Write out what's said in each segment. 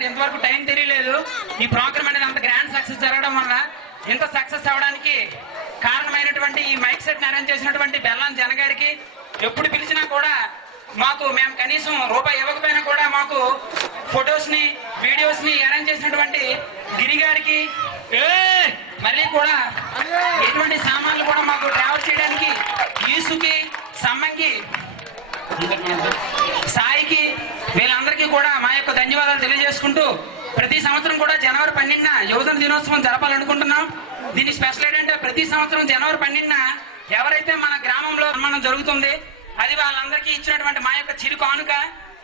మరి ఇంతవరకు టైం తెలియలేదు. ఈ ప్రోగ్రామ్ అనేది అంత గ్రాండ్ సక్సెస్ జరగడం వల్ల ఇంత సక్సెస్ అవ్వడానికి కారణమైనటువంటి ఈ మైక్ సెట్ అరేంజ్ చేసినటువంటి బెల్లం జనగారికి ఎప్పుడు పిలిచినా కూడా మేము కనీసం రూపాయి ఇవ్వకపోయినా కూడా మాకు ఫొటోస్ ని వీడియోస్ ని అరేంజ్ చేసినటువంటి గిరి గారికి మళ్ళీ కూడా ఎటువంటి సామాన్లు కూడా మాకు ట్రావెల్ చేయడానికి ఈసుకి సమ్మంకి సాయికి వీళ్ళందరికీ కూడా మా యొక్క ధన్యవాదాలు తెలియజేసుకుంటూ ప్రతి సంవత్సరం కూడా జనవరి 12న యువజన దినోత్సవం జరపాలనుకుంటున్నాం. దీని స్పెషల్ ఏంటంటే ప్రతి సంవత్సరం జనవరి 12న ఎవరైతే మన గ్రామంలో సన్మానం జరుగుతుంది అది వాళ్ళందరికీ ఇచ్చినటువంటి మా యొక్క చిరు కానుక.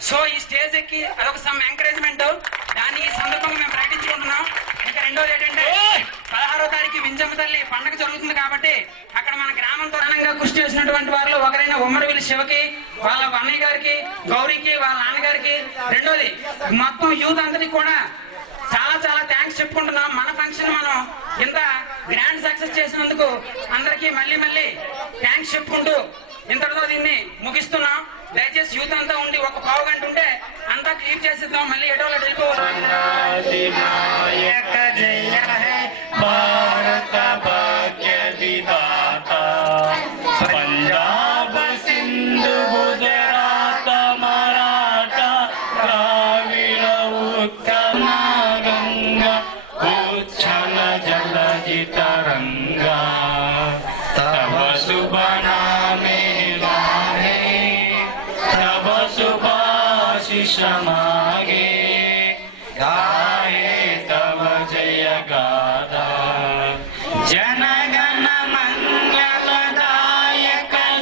సో ఈ స్టేజ్ ఎక్కి అదొక సమ్ ఎంకరేజ్మెంట్, దాన్ని ఈ సందర్భంగా మేము ప్రకటించుకుంటున్నాం. ఇంకా రెండోది ఏంటంటే 16వ తారీఖు వింజమ్మ తల్లి పండుగ జరుగుతుంది కాబట్టి అక్కడ మన గ్రామంతో ఘనంగా కృషి చేసినటువంటి వారిలో ఒకరైన ఉమ్మరవిల్లి శివకి, వాళ్ళ అన్నయ్య గారికి, గౌరీకి, వాళ్ళ నాన్నగారికి, రెండోది మొత్తం యూత్ అందరికి కూడా చాలా చాలా థ్యాంక్స్ చెప్పుకుంటున్నాం. మన ఫంక్షన్ మనం ఇంత గ్రాండ్ సక్సెస్ చేసినందుకు అందరికీ మళ్ళీ మళ్ళీ థ్యాంక్స్ చెప్పుకుంటూ ఇంతటితో దీన్ని ముగిస్తున్నాం. దయచేసి యూత్ అంతా ఉండి ఒక పావు గంట ఉంటే అంతా క్లీన్ చేసిద్దాం. మళ్ళీ ఎటో వెళ్ళిపోవాలి. పంజాబ్ సింధు గుజరాత మరాఠా ద్రావిడ ఉత్తమ గంగా ఉచ్ఛల జలజిత రంగా తవ శుభ నామే గాహే తవ శుభాశిష మాగే గాహే తవ జయ గాథా జనగణ మంగళదాయక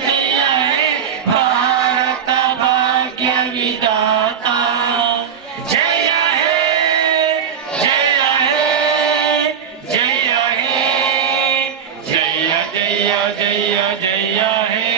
జయ హే భారత భాగ్య విధాతా జయ హే జయ హే జయ హే జయ జయ జయ జయ హే